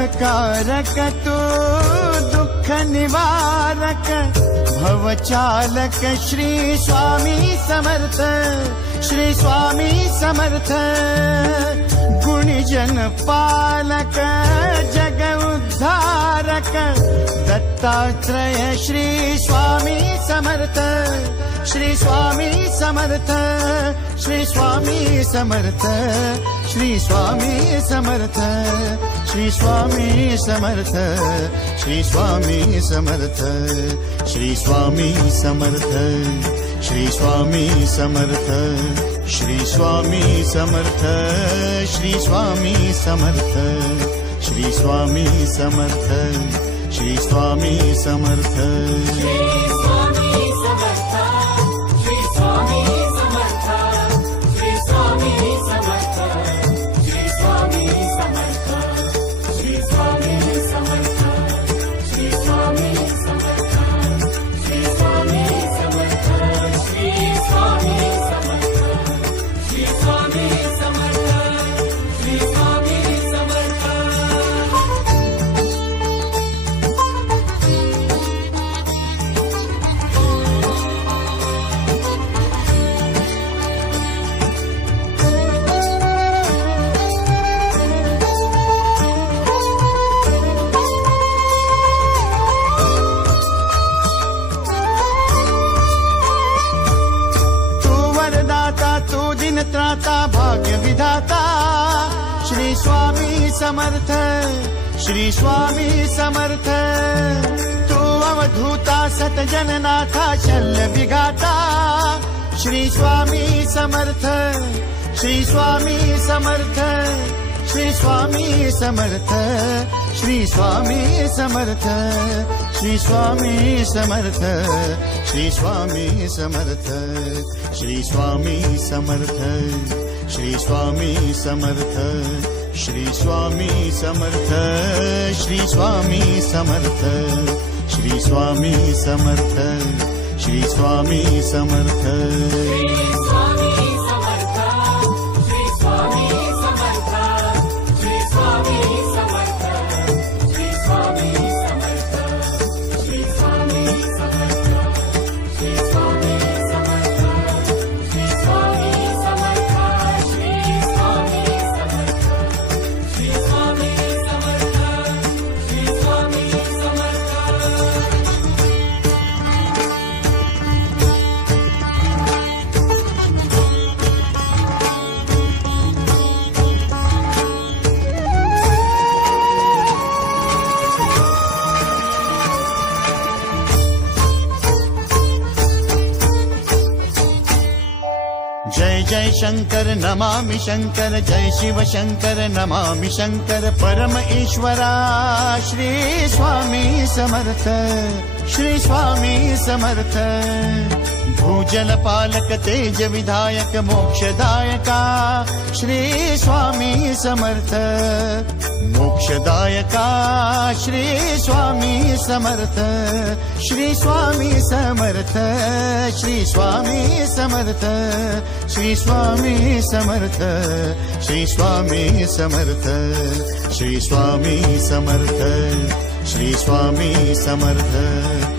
सुखकारक तू दुःख निवारक भवचालक श्री स्वामी समर्थ, श्री स्वामी समर्थ। गुणीजन पालक जग उद्धारक दत्तात्रेय श्री स्वामी समर्थ, श्री स्वामी समर्थ, श्री स्वामी समर्थ, श्री स्वामी समर्थ, श्री स्वामी समर्थ, श्री स्वामी समर्थ, श्री स्वामी समर्थ, श्री स्वामी समर्थ, श्री स्वामी समर्थ, श्री स्वामी समर्थ, श्री स्वामी समर्थ, श्री स्वामी समर्थ। त्राता भाग्य विधाता श्री स्वामी समर्थ, श्री स्वामी समर्थ। तू अवधूता सत जननाथा शल्य विघाता श्री स्वामी समर्थ, श्री स्वामी समर्थ, श्री स्वामी समर्थ, श्री स्वामी समर्थ, श्री स्वामी समर्थ, श्री स्वामी समर्थ, श्री स्वामी समर्थ, श्री स्वामी समर्थ, श्री स्वामी समर्थ, श्री स्वामी समर्थ, श्री स्वामी समर्थ, श्री स्वामी समर्थ। जय जय शंकर नमामि शंकर, जय शिव शंकर नमामि शंकर। परम ईश्वरा श्री स्वामी समर्थ, श्री स्वामी समर्थ। भूजल पालक तेज विधायक मोक्षदायका श्री स्वामी समर्थ, मोक्षदायका श्री स्वामी समर्थ, श्री स्वामी समर्थ, श्री स्वामी समर्थ, श्री स्वामी समर्थ, श्री स्वामी समर्थ, श्री स्वामी समर्थ, श्री स्वामी समर्थ।